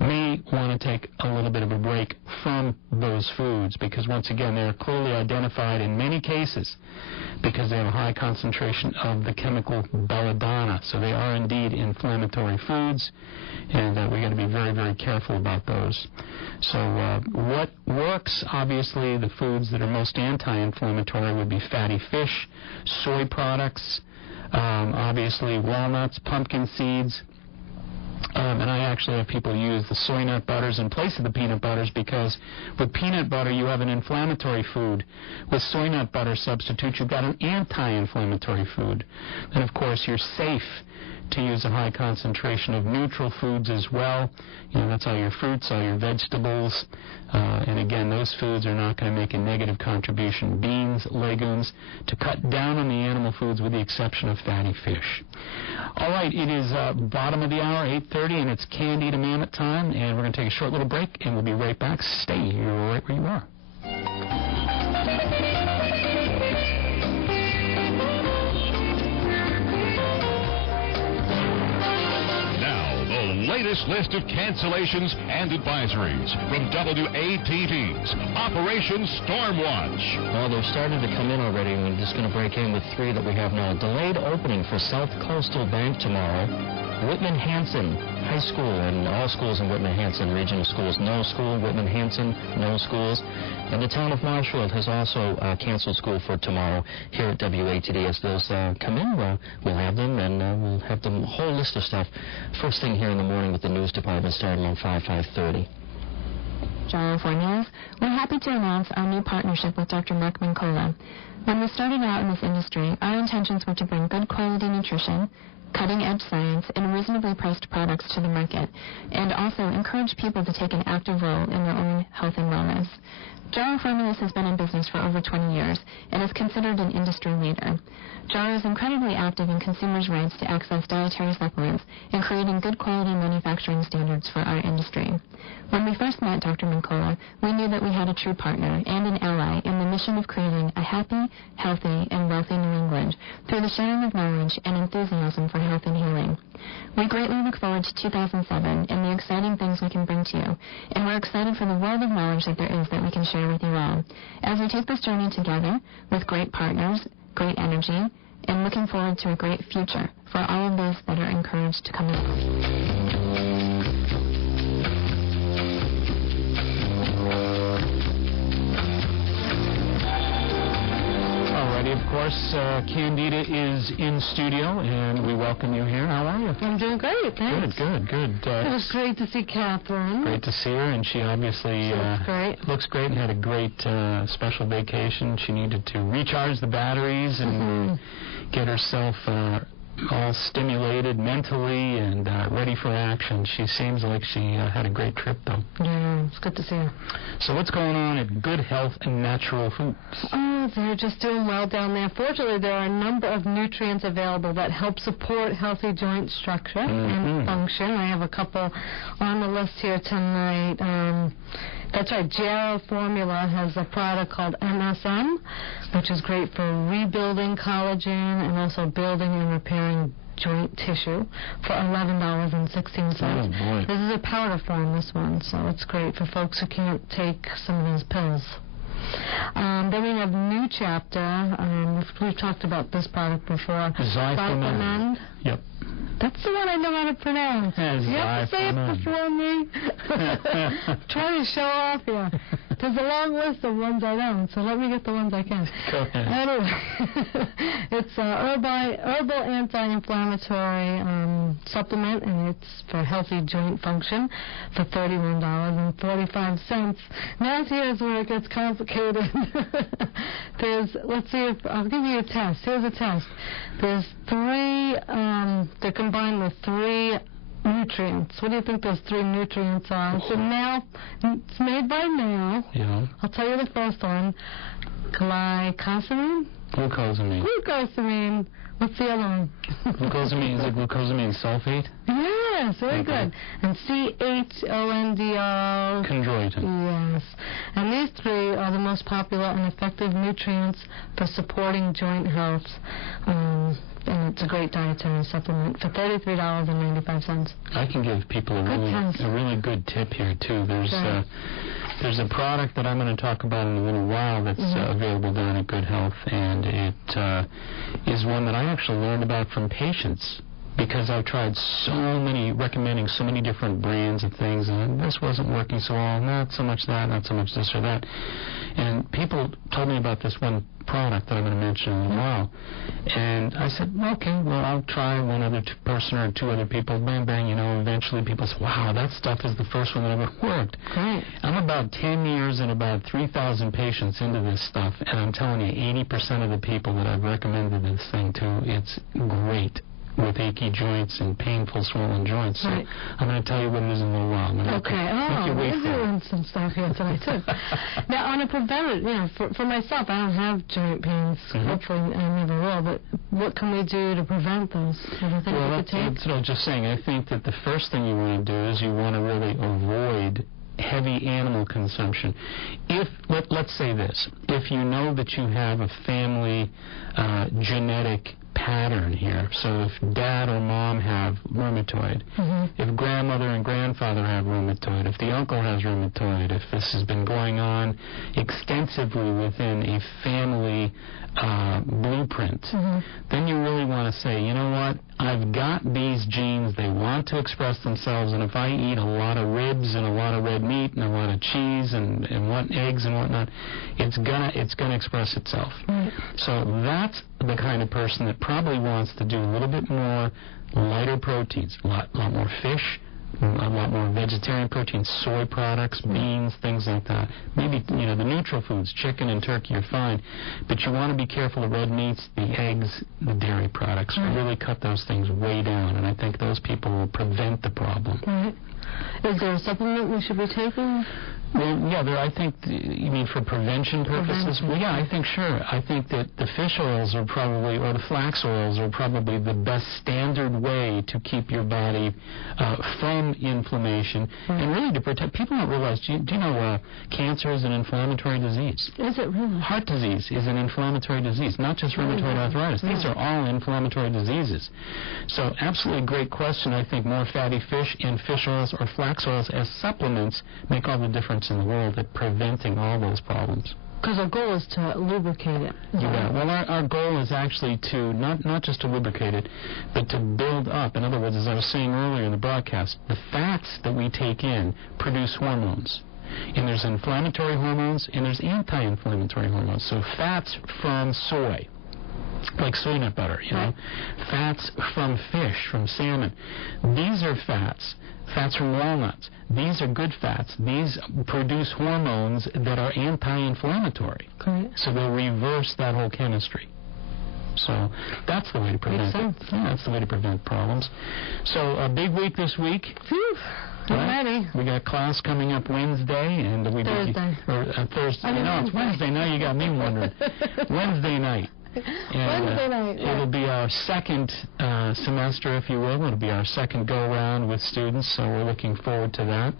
may want to take a little bit of a break from those foods, because once again they're clearly identified in many cases because they have a high concentration of the chemical belladonna. So they are indeed inflammatory foods, and we've got to be very, very careful about those. So what works, obviously, the foods that are most anti-inflammatory would be fatty fish, soy products, obviously walnuts, pumpkin seeds, and I actually have people use the soy nut butters in place of the peanut butters, because with peanut butter you have an inflammatory food. With soy nut butter substitute you've got an anti-inflammatory food. And of course you're safe to use a high concentration of neutral foods as well. You know, that's all your fruits, all your vegetables, and again, those foods are not going to make a negative contribution. Beans, legumes, to cut down on the animal foods with the exception of fatty fish. All right, it is bottom of the hour, 8:30, and it's Candida Mammoth time, and we're going to take a short little break, and we'll be right back. Stay here right where you are. Latest list of cancellations and advisories from WATD's Operation Stormwatch. Well, they're starting to come in already, and we're just going to break in with three that we have now. Delayed opening for South Coastal Bank tomorrow. Whitman-Hanson High School and all schools in Whitman-Hanson regional schools, no school. Whitman-Hanson, no schools. And the town of Marshfield has also canceled school for tomorrow here at WATD. As those come in, we'll have them, and we'll have the whole list of stuff first thing here in the morning with the news department starting around 5:30. Gyro for News, we're happy to announce our new partnership with Dr. Mark Mincola. When we started out in this industry, our intentions were to bring good quality nutrition, cutting-edge science, and reasonably priced products to the market, and also encourage people to take an active role in their own health and wellness. Gyro Formulas has been in business for over 20 years and is considered an industry leader. Gyro is incredibly active in consumers' rights to access dietary supplements and creating good quality manufacturing standards for our industry. When we first met Dr. Mincola, we knew that we had a true partner and an ally in the mission of creating a happy, healthy, and wealthy New England through the sharing of knowledge and enthusiasm for health and healing. We greatly look forward to 2007 and the exciting things we can bring to you, and we're excited for the world of knowledge that there is that we can share with you all. As we take this journey together with great partners, great energy, and looking forward to a great future for all of those that are encouraged to come along. Of course, Candida is in studio, and we welcome you here. How are you? I'm doing great, thanks. Good. It was great to see Catherine. Great to see her, and she obviously looks great and had a great special vacation. She needed to recharge the batteries and get herself all stimulated mentally and ready for action. She seems like she had a great trip, though. Yeah, it's good to see her. So what's going on at Good Health and Natural Foods? Oh, they're just doing well down there. Fortunately, there are a number of nutrients available that help support healthy joint structure and function. I have a couple on the list here tonight. That's right, Gyro Formula has a product called MSM, which is great for rebuilding collagen and also building and repairing joint tissue for $11.16. Oh, boy. This is a powder form, this one, so it's great for folks who can't take some of those pills. Then we have New Chapter. We've talked about this product before. Zyphamend. Yep. That's the one I know how to pronounce. You have to say it before me. Trying to show off here. There's a long list of ones I don't, so let me get the ones I can. Go ahead. Anyway, it's an herbal anti-inflammatory supplement, and it's for healthy joint function for $31.45. Now here's where it gets complicated. Let's see if I'll give you a test. Here's a test. There's three. They're combined with three nutrients. What do you think those three nutrients are? It's made by now. Yeah. I'll tell you the first one. Glycosamine? Glucosamine. Glucosamine. What's the other one? Glucosamine, is it glucosamine sulfate? Yes, very good. And CHONDRO. Chondroitin. Yes. And these three are the most popular and effective nutrients for supporting joint health. And it's a great dietary supplement for $33.95. I can give people a really good tip here too. There's a product that I'm going to talk about in a little while that's available down at Good Health, and it is one that I actually learned about from patients, because I've tried recommending so many different brands of things, and this wasn't working so well, not so much that, not so much this or that. And people told me about this one product that I'm going to mention in a while. And I said, okay, well, I'll try one other person or two other people. Bang, bang, eventually people say, wow, that stuff is the first one that ever worked. Great. I'm about 10 years and about 3,000 patients into this stuff, and I'm telling you, 80% of the people that I've recommended this thing to, it's great with achy joints and painful swollen joints. So I'm going to tell you what it is in a little while. We're doing some stuff here tonight too. Now, on a preventative, for myself, I don't have joint pains. Hopefully, I never will. But what can we do to prevent those? That's what I was just saying. I think that the first thing you want to do is you want to really avoid heavy animal consumption. Let's say this. If you know that you have a family genetic pattern here, so if dad or mom have rheumatoid, if grandmother and grandfather have rheumatoid, if the uncle has rheumatoid, if this has been going on extensively within a family blueprint, then you really want to say, you know what, I've got these genes, they want to express themselves, and if I eat a lot of ribs and a lot of red meat and a lot of cheese and eggs and whatnot, it's gonna express itself. So that's the kind of person that probably wants to do a little bit more lighter proteins, a lot more fish, a lot more vegetarian protein, soy products, beans, things like that. Maybe, the neutral foods, chicken and turkey are fine, but you want to be careful of red meats, the eggs, the dairy products. Really cut those things way down, and I think those people will prevent the problem. Is there a supplement we should be taking? Well, yeah, I think, you mean for prevention purposes? Well, yeah, I think, sure. I think that the fish oils are probably, or the flax oils are probably the best standard way to keep your body from inflammation and really to protect. People don't realize, do you know cancer is an inflammatory disease? Is it really? Heart disease is an inflammatory disease, not just rheumatoid arthritis. These are all inflammatory diseases. So absolutely great question. I think more fatty fish and fish oils or flax oils as supplements make all the difference in the world at preventing all those problems. Because our goal is to lubricate it. Yeah, well, our goal is actually to not just to lubricate it, but to build up. In other words, as I was saying earlier in the broadcast, the fats that we take in produce hormones. And there's inflammatory hormones and there's anti-inflammatory hormones. So fats from soy, like soy nut butter, fats from fish, from salmon. These are fats from walnuts. These are good fats. These produce hormones that are anti-inflammatory. So they'll reverse that whole chemistry. So that's the way to prevent it. Yeah, that's the way to prevent problems. So a big week this week. Ready. We got class coming up Wednesday, and Thursday. Thursday. No, it's Wednesday. Now you got me wondering. Wednesday night. And it'll be our second semester, if you will. It'll be our second go-around with students, so we're looking forward to that.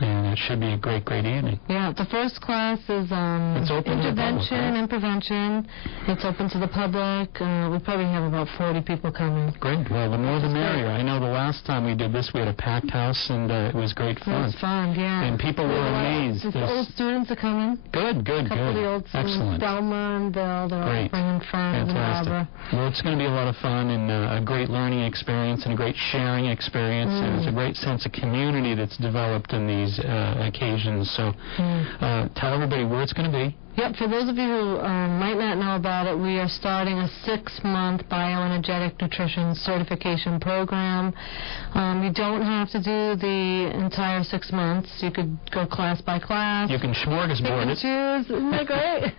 And it should be a great, great evening. Yeah, the first class is intervention and prevention. It's open to the public. We probably have about 40 people coming. Great. Well, the more the merrier. I know the last time we did this, we had a packed house, and it was great fun. It was fun, yeah. And people were amazed. The old students are coming. Good, good, a couple good. Of the old students, excellent. Delma and Bill, they're all bringing friends. Fantastic. Well, it's going to be a lot of fun and a great learning experience and a great sharing experience. And it's a great sense of community that's developed in these occasions. So tell everybody where it's going to be. Yep, for those of you who might not know about it, we are starting a 6-month bioenergetic nutrition certification program. You don't have to do the entire 6 months. You could go class by class. You can smorgasbord it. Choose. Isn't that great?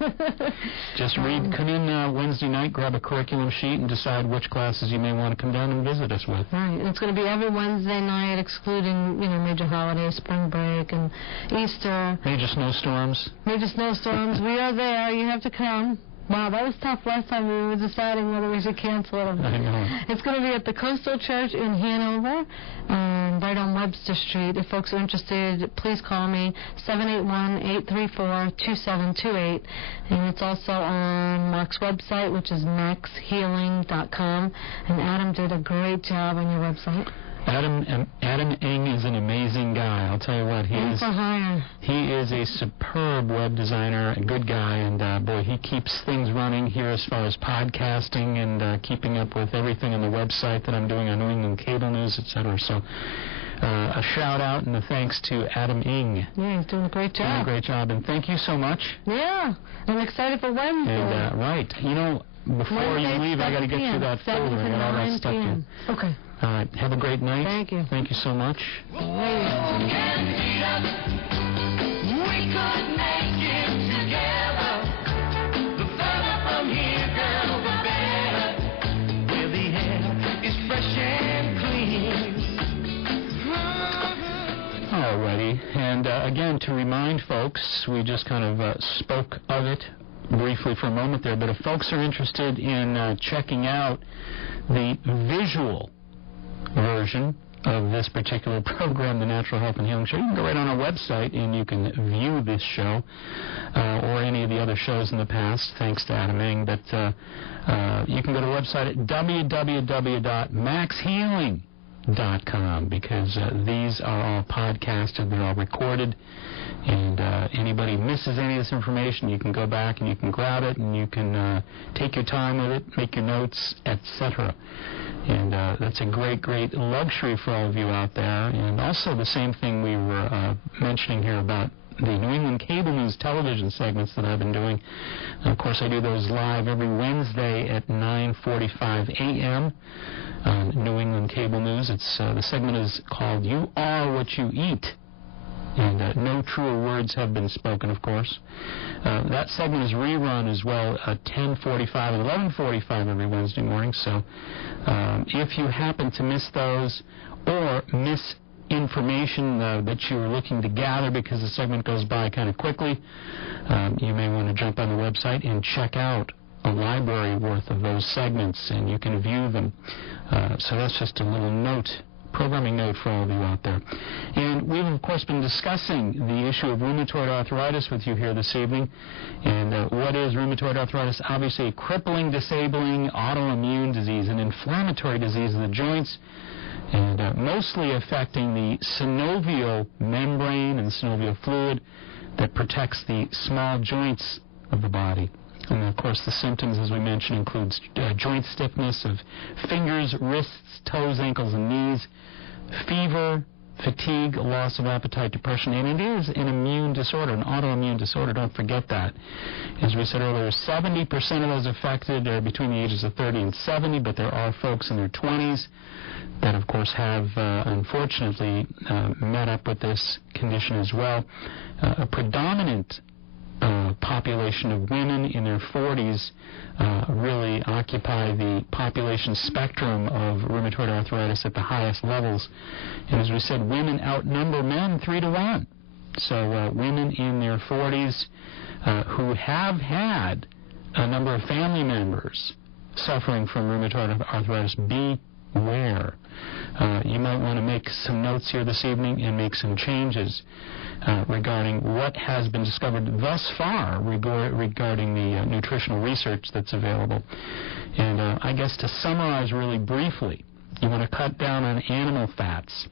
Just come in Wednesday night, grab a curriculum sheet, and decide which classes you may want to come down and visit us with. Right, and it's going to be every Wednesday night, excluding major holidays, spring break and Easter. Major snowstorms. Major snowstorms. We are there. You have to come. Wow, that was tough last time we were deciding whether we should cancel it. I know. It's going to be at the Coastal Church in Hanover, right on Webster Street. If folks are interested, please call me, 781-834-2728. And it's also on Mark's website, which is maxhealing.com. And Adam did a great job on your website. Adam Ng is an amazing guy. I'll tell you what, he is a superb web designer, a good guy, and boy, he keeps things running here as far as podcasting and keeping up with everything on the website that I'm doing on New England Cable News, etc. So a shout out and a thanks to Adam Ng. Yeah, he's doing a great job. Doing a great job, and thank you so much. Yeah, I'm excited for Wednesday. And right, before Wednesday, you leave, I got to get through that folder. I got all that stuff in. Okay. All right. Have a great night. Thank you. Thank you so much. Alrighty. And again, to remind folks, we just kind of spoke of it briefly for a moment there, but if folks are interested in checking out the visual version of this particular program, the Natural Health and Healing Show, you can go right on our website and you can view this show or any of the other shows in the past, thanks to Adam Ng. But you can go to the website at www.maxhealing.com because these are all podcasted, they're all recorded, and anybody misses any of this information, you can go back and you can grab it and you can take your time with it, make your notes, etc. And that's a great, great luxury for all of you out there. And also the same thing we were mentioning here about the New England Cable News television segments that I've been doing. Of course, I do those live every Wednesday at 9:45 a.m. on New England Cable News. It's the segment is called "You Are What You Eat," and no truer words have been spoken, of course. That segment is rerun as well at 10:45 and 11:45 every Wednesday morning. So if you happen to miss those or miss information that you were looking to gather because the segment goes by kind of quickly, you may want to jump on the website and check out a library worth of those segments, and you can view them. So that's just a little programming note for all of you out there. And we've, of course, been discussing the issue of rheumatoid arthritis with you here this evening. And what is rheumatoid arthritis? Obviously a crippling, disabling autoimmune disease, an inflammatory disease of the joints, and mostly affecting the synovial membrane and the synovial fluid that protects the small joints of the body. And, of course, the symptoms, as we mentioned, includes joint stiffness of fingers, wrists, toes, ankles, and knees, fever, fatigue, loss of appetite, depression, and it is an immune disorder, an autoimmune disorder. Don't forget that. As we said earlier, 70% of those affected are between the ages of 30 and 70, but there are folks in their 20s that, of course, have, unfortunately, met up with this condition as well. A predominant population of women in their 40s really occupy the population spectrum of rheumatoid arthritis at the highest levels. And as we said, women outnumber men 3-to-1. So women in their 40s who have had a number of family members suffering from rheumatoid arthritis, be where. You might want to make some notes here this evening and make some changes regarding what has been discovered thus far regarding the nutritional research that's available. And I guess to summarize really briefly, you want to cut down on animal fats.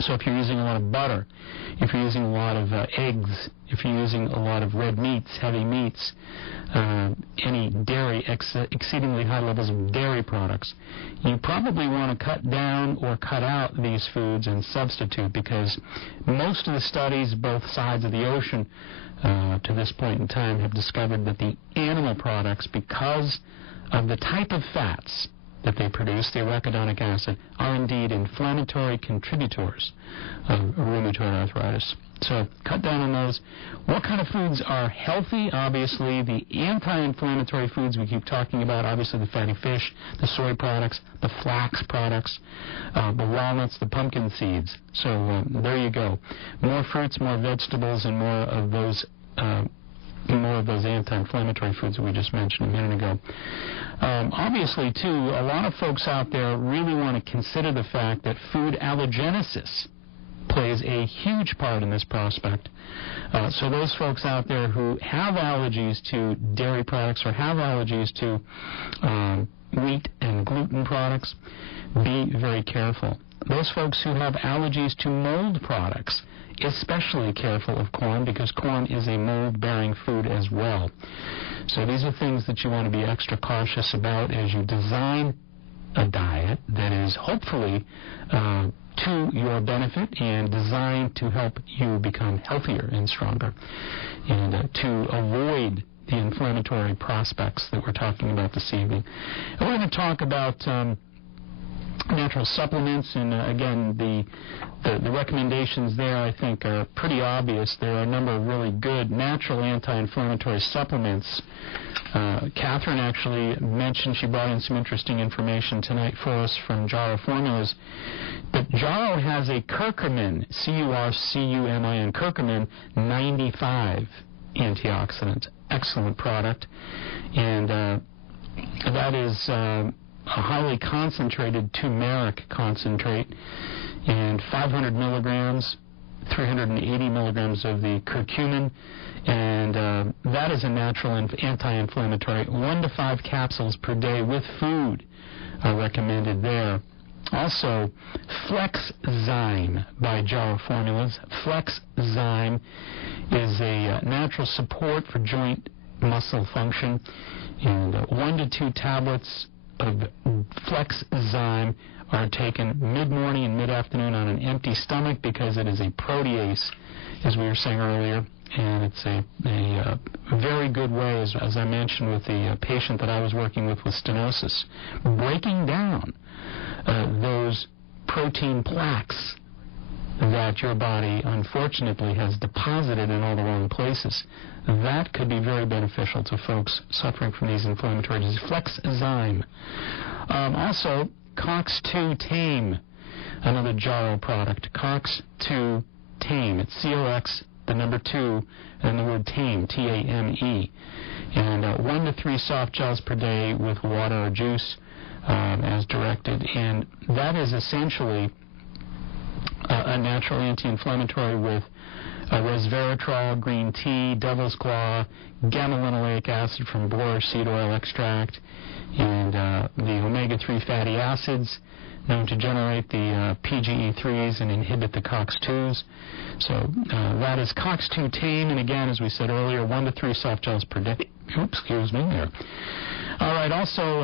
So if you're using a lot of butter, if you're using a lot of eggs, if you're using a lot of red meats, heavy meats, any dairy, exceedingly high levels of dairy products, you probably want to cut down or cut out these foods and substitute, because most of the studies, both sides of the ocean, to this point in time, have discovered that the animal products, because of the type of fats that they produce, the arachidonic acid, are indeed inflammatory contributors of rheumatoid arthritis. So cut down on those. What kind of foods are healthy? Obviously, the anti-inflammatory foods we keep talking about, obviously the fatty fish, the soy products, the flax products, the walnuts, the pumpkin seeds. So there you go. More fruits, more vegetables, and more of those anti-inflammatory foods that we just mentioned a minute ago. Obviously, too, a lot of folks out there really want to consider the fact that food allergenesis plays a huge part in this prospect. So those folks out there who have allergies to dairy products or have allergies to wheat and gluten products, be very careful. Those folks who have allergies to mold products, especially careful of corn, because corn is a mold-bearing food as well. So these are things that you want to be extra cautious about as you design a diet that is hopefully to your benefit and designed to help you become healthier and stronger, and to avoid the inflammatory prospects that we're talking about this evening. And we're going to talk about natural supplements, and again, the recommendations there, I think, are pretty obvious. There are a number of really good natural anti-inflammatory supplements. Catherine actually mentioned, she brought in some interesting information tonight for us from Jarrow Formulas, but Jarrow has a curcumin, C-U-R-C-U-M-I-N, curcumin 95 antioxidant. Excellent product. And that is a highly concentrated turmeric concentrate, and 500 milligrams, 380 milligrams of the curcumin, and that is a natural anti-inflammatory. 1 to 5 capsules per day with food are recommended there. Also, Flexzyme by Jarrow Formulas. Flexzyme is a natural support for joint muscle function, and 1 to 2 tablets of Flexzyme are taken mid-morning and mid-afternoon on an empty stomach, because it is a protease, as we were saying earlier, and it's a very good way, as I mentioned with the patient that I was working with stenosis, breaking down those protein plaques that your body unfortunately has deposited in all the wrong places. That could be very beneficial to folks suffering from these inflammatory diseases. Flexzyme. Also, Cox2 Tame, another Jarrow product. Cox2 Tame. It's C-O-X, the number 2, and the word Tame, T-A-M-E. And 1 to 3 soft gels per day with water or juice as directed. And that is essentially a natural anti-inflammatory with resveratrol, green tea, devil's claw, gamma-linoleic acid from boar seed oil extract, and the omega-3 fatty acids known to generate the PGE3s and inhibit the COX-2s. So that is Cox2 Tame, and again, as we said earlier, 1 to 3 soft gels per day. Oops, excuse me there. All right, also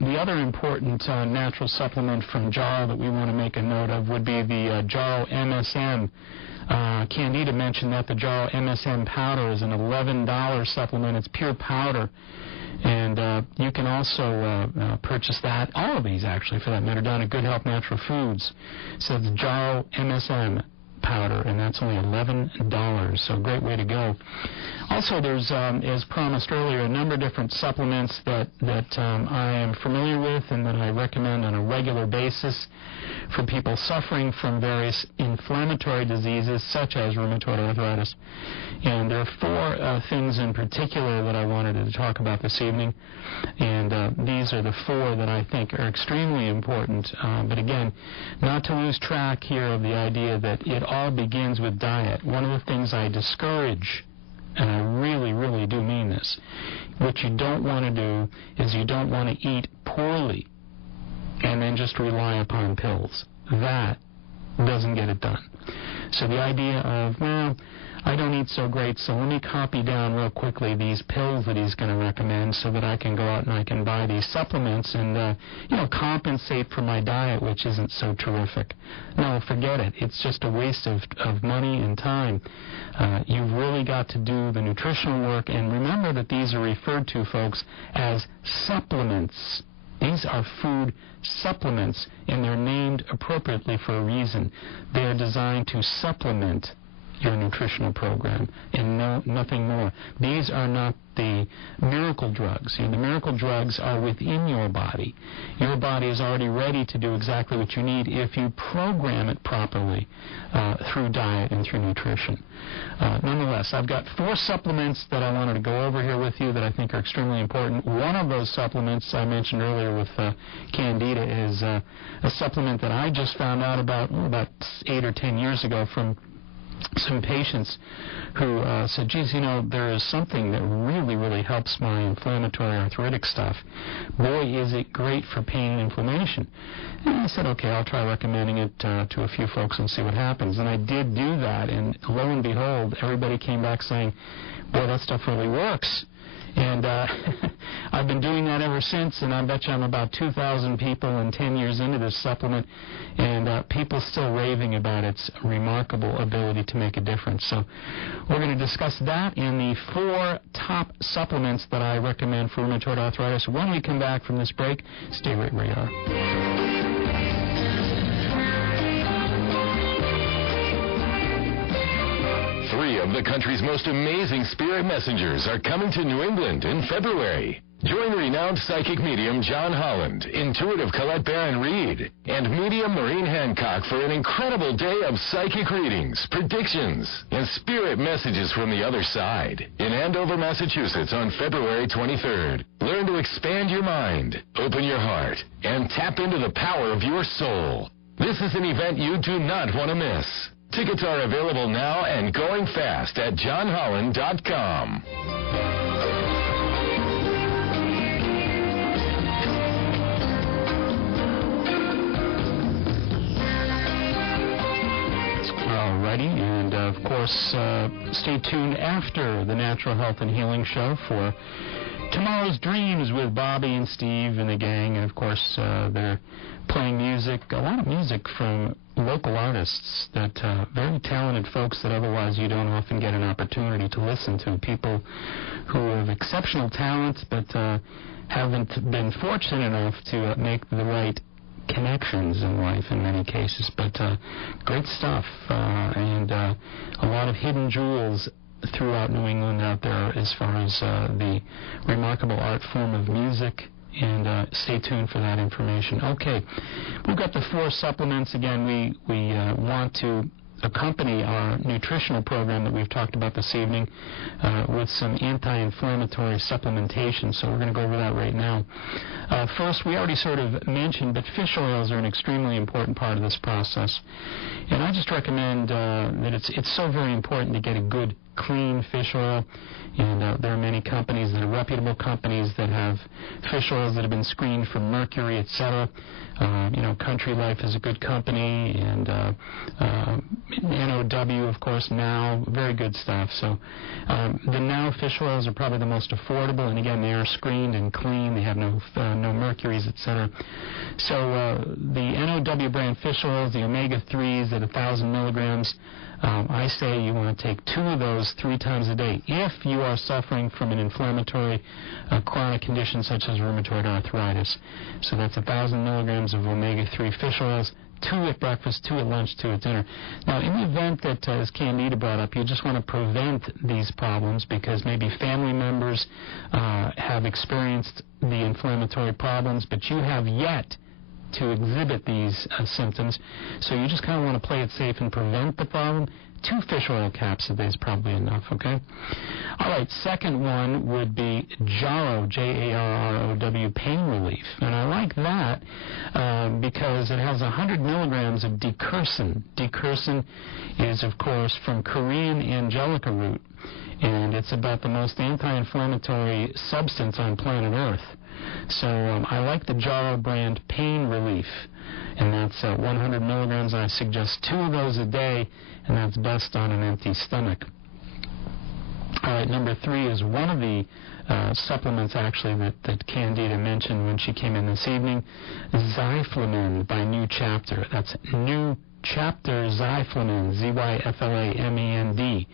the other important natural supplement from Jarrow that we want to make a note of would be the Jarrow MSM. Candida mentioned that the Jarrow MSM powder is an $11 supplement. It's pure powder. And you can also purchase that, all of these actually for that matter, down at Good Health Natural Foods. So it's Jarrow MSM powder, and that's only $11, so a great way to go. Also, there's, as promised earlier, a number of different supplements that I am familiar with and that I recommend on a regular basis for people suffering from various inflammatory diseases such as rheumatoid arthritis. And there are four things in particular that I wanted to talk about this evening, and these are the four that I think are extremely important. But again, not to lose track here of the idea that it all begins with diet. One of the things I discourage, and I really, really do mean this, what you don't want to do is you don't want to eat poorly and then just rely upon pills. That doesn't get it done. So the idea of, well, I don't eat so great, so let me copy down real quickly these pills that he's going to recommend so that I can go out and I can buy these supplements and, compensate for my diet, which isn't so terrific. No, forget it. It's just a waste of money and time. You've really got to do the nutritional work, and remember that these are referred to, folks, as supplements. These are food supplements, and they're named appropriately for a reason. They're designed to supplement your nutritional program and nothing more. These are not the miracle drugs. The miracle drugs are within your body. Your body is already ready to do exactly what you need if you program it properly through diet and through nutrition. Nonetheless, I've got four supplements that I wanted to go over here with you that I think are extremely important. One of those supplements I mentioned earlier with Candida is a supplement that I just found out about 8 or 10 years ago from some patients who said, geez, there is something that really, really helps my inflammatory arthritic stuff. Boy, is it great for pain and inflammation. And I said, okay, I'll try recommending it to a few folks and see what happens. And I did do that, and lo and behold, everybody came back saying, boy, that stuff really works. And I've been doing that ever since, and I bet you I'm about 2,000 people and 10 years into this supplement, and people still raving about its remarkable ability to make a difference. So we're going to discuss that and the four top supplements that I recommend for rheumatoid arthritis when we come back from this break. Stay right where you are. Three of the country's most amazing spirit messengers are coming to New England in February. Join renowned psychic medium John Holland, intuitive Colette Barron-Reed, and medium Maureen Hancock for an incredible day of psychic readings, predictions, and spirit messages from the other side in Andover, Massachusetts on February 23rd. Learn to expand your mind, open your heart, and tap into the power of your soul. This is an event you do not want to miss. Tickets are available now and going fast at johnholland.com. Alrighty, and of course, stay tuned after the Natural Health and Healing Show for Tomorrow's Dreams with Bobby and Steve and the gang, and of course, they're playing music, a lot of music from local artists, that very talented folks that otherwise you don't often get an opportunity to listen to, people who have exceptional talent but haven't been fortunate enough to make the right connections in life in many cases, but great stuff, and a lot of hidden jewels throughout New England out there as far as the remarkable art form of music, and stay tuned for that information. Okay, we've got the four supplements. Again, we want to accompany our nutritional program that we've talked about this evening with some anti-inflammatory supplementation, so we're going to go over that right now. First, we already sort of mentioned, but fish oils are an extremely important part of this process, and I just recommend that it's so very important to get a good, clean fish oil, and there are many companies that are reputable companies that have fish oils that have been screened for mercury, etc. Country Life is a good company, and NOW, of course, Now, very good stuff. So the Now fish oils are probably the most affordable, and again, they are screened and clean. They have no mercuries, etc. So the NOW brand fish oils, the omega-3s at 1,000 milligrams, I say you want to take 2 of those 3 times a day if you are suffering from an inflammatory chronic condition such as rheumatoid arthritis. So that's 1,000 milligrams of omega-3 fish oils 2 at breakfast, 2 at lunch, 2 at dinner. Now, in the event that, as Candida brought up, you just want to prevent these problems because maybe family members have experienced the inflammatory problems, but you have yet to exhibit these symptoms, so you just kind of want to play it safe and prevent the problem, 2 fish oil caps a day is probably enough, okay? All right, second one would be Jarrow, J-A-R-R-O-W, pain relief. And I like that because it has 100 milligrams of decursin. Decursin is, of course, from Korean angelica root, and it's about the most anti-inflammatory substance on planet Earth. So I like the Jarrow brand pain relief, and that's 100 milligrams. I suggest 2 of those a day, and that's best on an empty stomach. All right, number 3 is one of the supplements, actually, that Candida mentioned when she came in this evening, Zyflamin by New Chapter. That's New Chapter Zyflamin, Z-Y-F-L-A-M-E-N-D.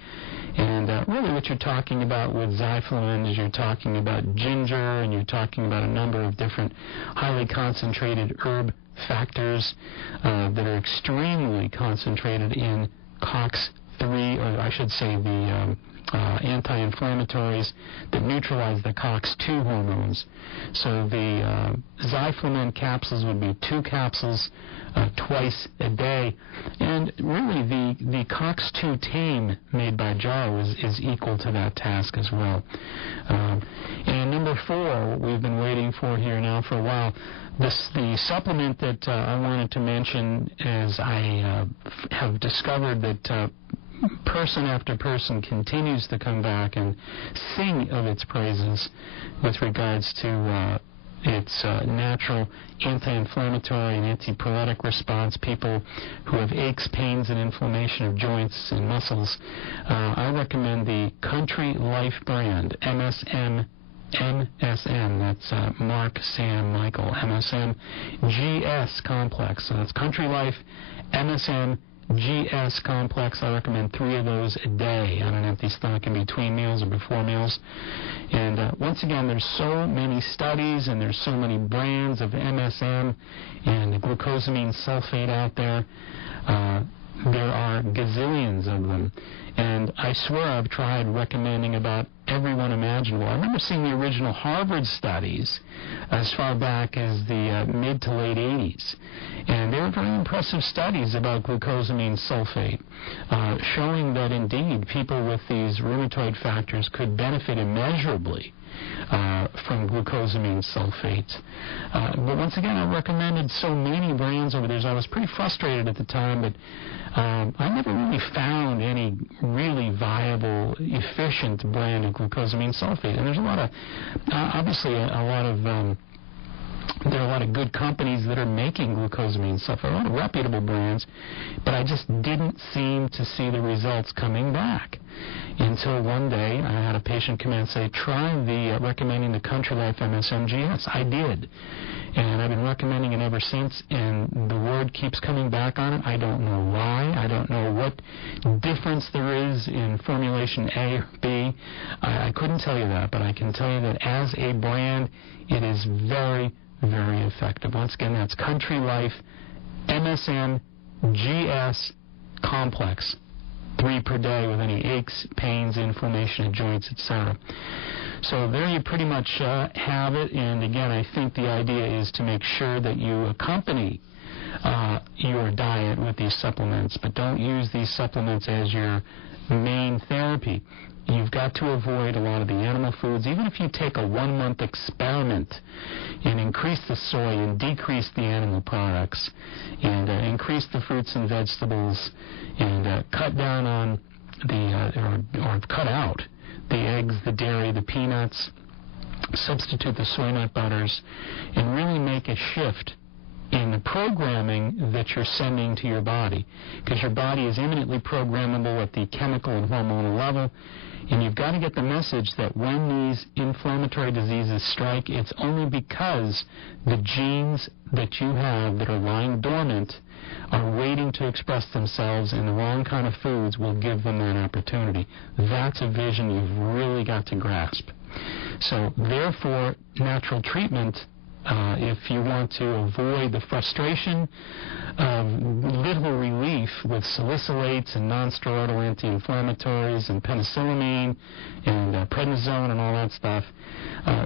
And really what you're talking about with Zyflamin is you're talking about ginger, and you're talking about a number of different highly concentrated herb factors that are extremely concentrated in COX-3, or I should say the anti-inflammatories that neutralize the COX-2 hormones. So the Zyflamin capsules would be 2 capsules twice a day. And really the COX-2 tame made by Jarrow is equal to that task as well. And number 4, we've been waiting for here now for a while. The supplement that I wanted to mention is I have discovered that person after person continues to come back and sing of its praises with regards to its natural anti-inflammatory and antipruritic response. People who have aches, pains, and inflammation of joints and muscles. I recommend the Country Life brand, MSM, that's Mark, Sam, Michael, MSM GS complex. So that's Country Life, MSM GS complex. I recommend 3 of those a day on an empty stomach in between meals or before meals. And once again, there's so many studies and there's so many brands of MSM and glucosamine sulfate out there. There are gazillions of them. And I swear I've tried recommending about everyone imaginable. I remember seeing the original Harvard studies as far back as the mid to late 80s. And they were very impressive studies about glucosamine sulfate, showing that indeed people with these rheumatoid factors could benefit immeasurably from glucosamine sulfate. But once again, I recommended so many brands over there. I was pretty frustrated at the time, but I never really found any really viable, efficient brand of glucosamine sulfate. And there's a lot of, obviously, there are a lot of good companies that are making glucosamine sulfate, a lot of reputable brands, but I just didn't seem to see the results coming back until one day I had a patient come in and say, try recommending the Country Life MSMGS. I did, and I've been recommending it ever since, and the word keeps coming back on it. I don't know why. I don't know what difference there is in formulation A or B. I couldn't tell you that, but I can tell you that as a brand, it is very, very effective. Once again, that's Country Life MSM GS complex. 3 per day with any aches, pains, inflammation of joints, etc. So there you pretty much have it. And again, I think the idea is to make sure that you accompany your diet with these supplements, but don't use these supplements as your main therapy. You've got to avoid a lot of the animal foods. Even if you take a 1-month experiment and increase the soy and decrease the animal products and increase the fruits and vegetables and cut down on or cut out the eggs, the dairy, the peanuts, substitute the soy nut butters, and really make a shift in the programming that you're sending to your body, because your body is eminently programmable at the chemical and hormonal level, and you've got to get the message that when these inflammatory diseases strike, it's only because the genes that you have that are lying dormant are waiting to express themselves, and the wrong kind of foods will give them that opportunity. That's a vision you've really got to grasp. So therefore, natural treatment If you want to avoid the frustration of little relief with salicylates and non-steroidal anti-inflammatories and penicillamine and prednisone and all that stuff,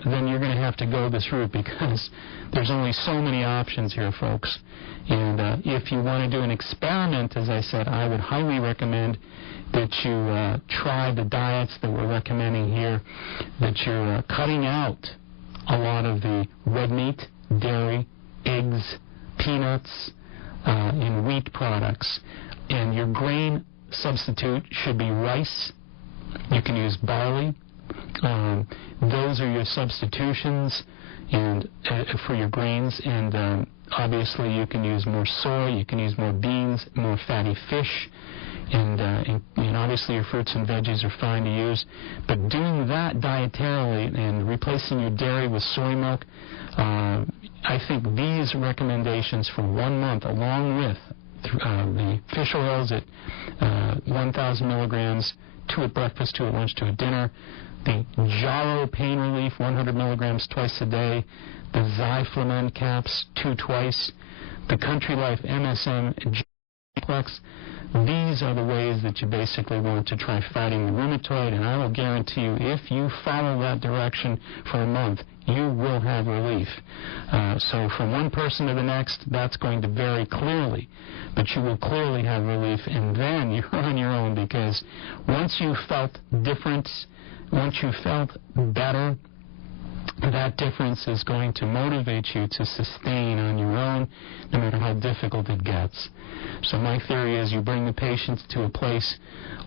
then you're going to have to go this route, because there's only so many options here, folks. And if you want to do an experiment, as I said, I would highly recommend that you try the diets that we're recommending here, that you're cutting out a lot of the red meat, dairy, eggs, peanuts, and wheat products. And your grain substitute should be rice. You can use barley. Those are your substitutions and for your grains. And obviously you can use more soy, you can use more beans, more fatty fish. And obviously your fruits and veggies are fine to use. But doing that dietarily and replacing your dairy with soy milk, I think these recommendations for 1 month, along with the fish oils at 1,000 milligrams, 2 at breakfast, 2 at lunch, 2 at dinner, the Jarrow Pain Relief, 100 milligrams twice a day, the Zyflamen caps, 2 twice, the Country Life MSM complex. These are the ways that you basically want to try fighting the rheumatoid, and I will guarantee you, if you follow that direction for a month, you will have relief. So from one person to the next, that's going to vary clearly, but you will clearly have relief, and then you're on your own, because once you felt difference, once you felt better, that difference is going to motivate you to sustain on your own, no matter how difficult it gets. So my theory is you bring the patients to a place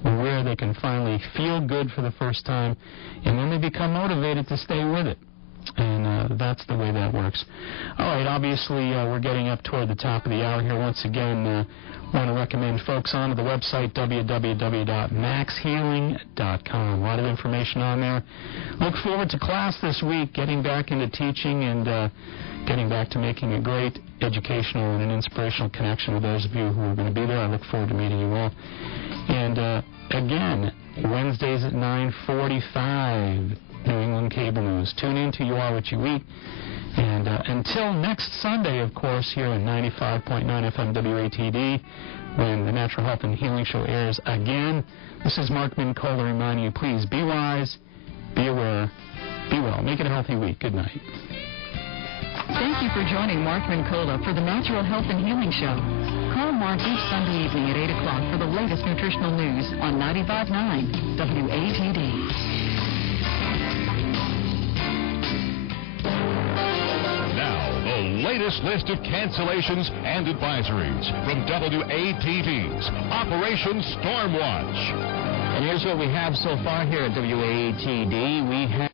where they can finally feel good for the first time, and then they become motivated to stay with it. And that's the way that works. All right, obviously we're getting up toward the top of the hour here. Once again, want to recommend folks onto the website, www.maxhealing.com. A lot of information on there. Look forward to class this week, getting back into teaching and getting back to making a great educational and an inspirational connection with those of you who are going to be there. I look forward to meeting you all. And again, Wednesdays at 9:45. New England Cable News. Tune in to You Are What You Eat. And until next Sunday, of course, here at 95.9 FM WATD, when the Natural Health and Healing Show airs again, this is Mark Mincola reminding you, please be wise, be aware, be well. Make it a healthy week. Good night. Thank you for joining Mark Mincola for the Natural Health and Healing Show. Call Mark each Sunday evening at 8 o'clock for the latest nutritional news on 95.9 WATD. Latest list of cancellations and advisories from WATD's Operation Stormwatch. And here's what we have so far here at WATD. We have